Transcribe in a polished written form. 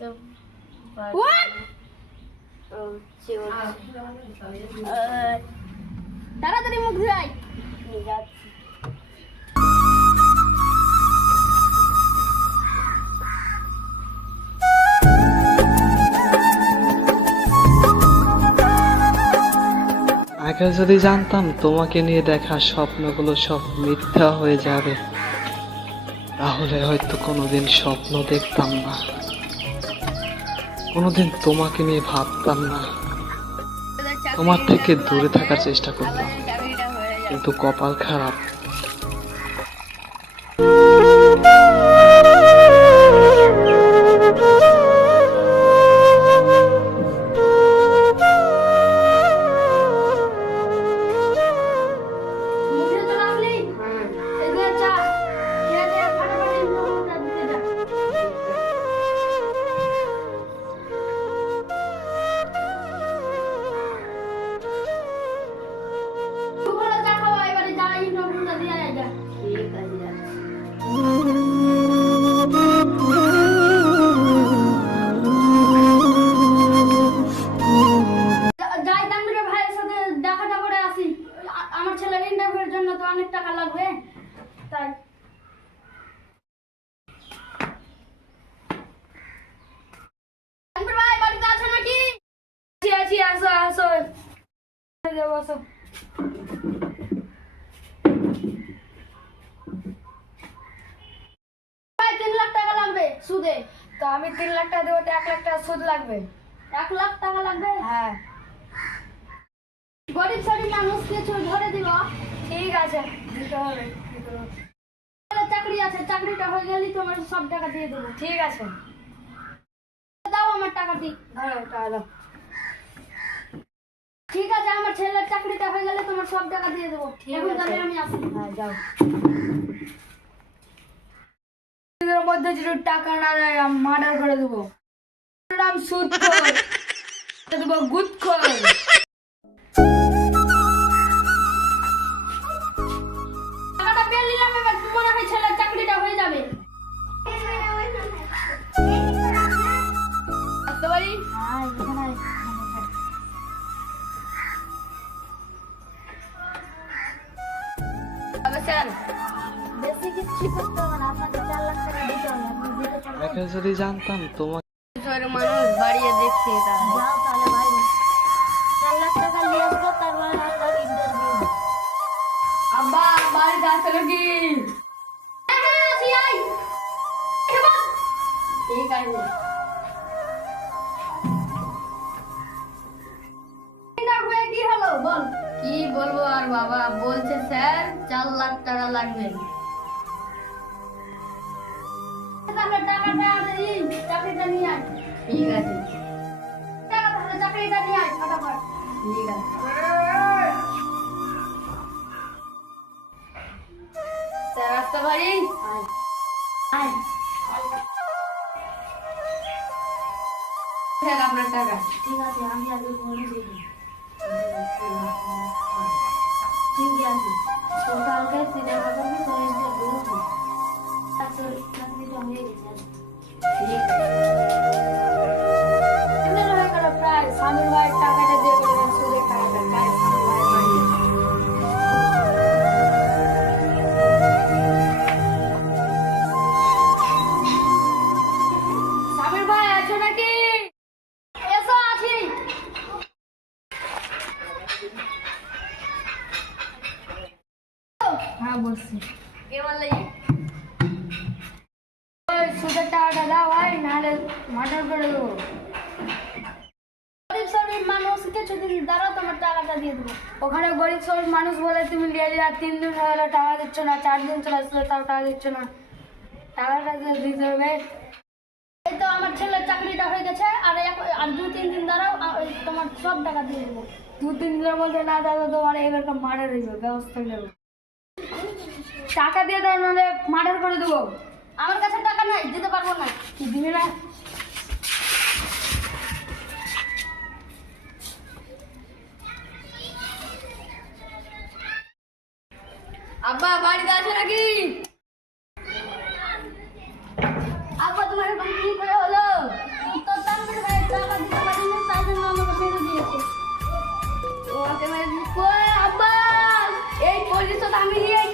তো তাড়াতাড়ি মুখ ধুই। আগে যদি জানতাম তোমাকে নিয়ে দেখা স্বপ্নগুলো সব মিথ্যা হয়ে যাবে, তাহলে হয়তো কোনোদিন স্বপ্ন দেখতাম না, কোনোদিন তোমাকে নিয়ে ভাবতাম না, তোমার থেকে দূরে থাকার চেষ্টা করতাম। কিন্তু কপাল খারাপ, অনেক টাকা লাগবে তাই। ভাই বাড়িতে আছে নাকি? আছি, আসো আসো বসো। ভাই 3 লাখ টাকা লাগবে সুদে। তো আমি 3 লাখ টাকা দেবো, 1 লাখ টাকা সুদ লাগবে। 1 লাখ টাকা লাগবে? হ্যাঁ। গরিব সরিব মানুষ কিছু ধরে দিব। ঠিক আছে, দিতে হবে। চাকরি আছে, চাকরিটা হয়ে গেলেই তোমার সব টাকা দিয়ে দেবো। ঠিক আছে, দাও আমার টাকাটি। ধরো টাকা দাও। ঠিক আছে, আমার ছেলের চাকরিটা হয়ে গেলে তোমার সব টাকা দিয়ে দেবো। এখন তাহলে আমি আসি। হ্যাঁ যাও। এর মধ্যে যদি টাকা না দেয় আমি মার্ডার করে দেবো। নাম সুদখোর, দেবো গুদখোর। টাকাটা পেয়ে নিলাম, এবার মনে হয় ছেলের চাকরিটা হয়ে যাবে। আসতে পারি? স্যার বেশি কিছু করতে হবে না, আপনাকে 4 লাখ টাকা দিতে হবে। আপনি দিতে পারবেন? আগে যদি জানতাম তোমাকে মানুষ বাড়িয়ে দেখছি এটা। যাও তাহলে ভাই, 4 লাখ টাকা নিয়ে আসবো, তারপরে আপনার ইন্টারভিউ। আব্বা বাড়িতে আছে নাকি? হ্যাঁ আসি, আই। ঠিক আছে। কি হলো বল? কি বলবো আর বাবা, বলছে স্যার 4 লাখ টাকা লাগবে। তাহলে টাকাটা দিই, চাকরিটা নিয়ে আয়। ঠিক আছে, টাকা তাহলে চাকরিটা নিয়ে আয় ফটাফট। ঠিক আছে স্যার, আসতে পারি? আয়। স্যার আপনার টাকা। ঠিক আছে, আমি আগে বলে দিই। ঠিক আছে, তো কালকে সিনেমা করবি, তো ইন্টারভিউ হবে। আচ্ছা, চাকরিটা হয়ে গেছে। ঠিক আছে। এমনি হয়ে গেল প্রায়। স্বামীর ভাইয়ের টাকাটা দিয়ে গেলেন, সুদের টাকাটা প্রায় স্বামীর ভাই বাড়িয়ে। স্বামীর ভাই আছো নাকি? এসো, আছি। হ্যাঁ বলছি। কে বললে? ওই সুদের টাকাটা দাও ভাই, নাহলে মার্ডার করে দেবো। গরিব সরিব মানুষ কিছুদিন দাঁড়াও, তোমার টাকাটা দিয়ে দেবো। ওখানে গরিব সরিব মানুষ বলে তুমি নিয়ে নিলে, 3 দিন হয়ে গেলো টাকা দিচ্ছ না, 4 দিন চলে আসলো তাও টাকা দিচ্ছ না। টাকাটা দিতে হবে। এই তো আমার ছেলের চাকরিটা হয়ে গেছে, আর 2-3 দিন দাঁড়াও, তোমার সব টাকা দিয়ে দেবো। 2-3 দিনের মধ্যে না দাদা, তোমার এবারটা মার্ডার হয়ে যাবে, ব্যবস্থা নেবো। টাকা দিয়ে দাও, নাহলে মার্ডার করে দেবো। আমার কাছে টাকা নাই, দিতে পারবো না। কি দিবি না? আব্বা বাড়িতে আছে নাকি? আব্বা তোমার এরকম কি করে হলো? আমি নিয়ে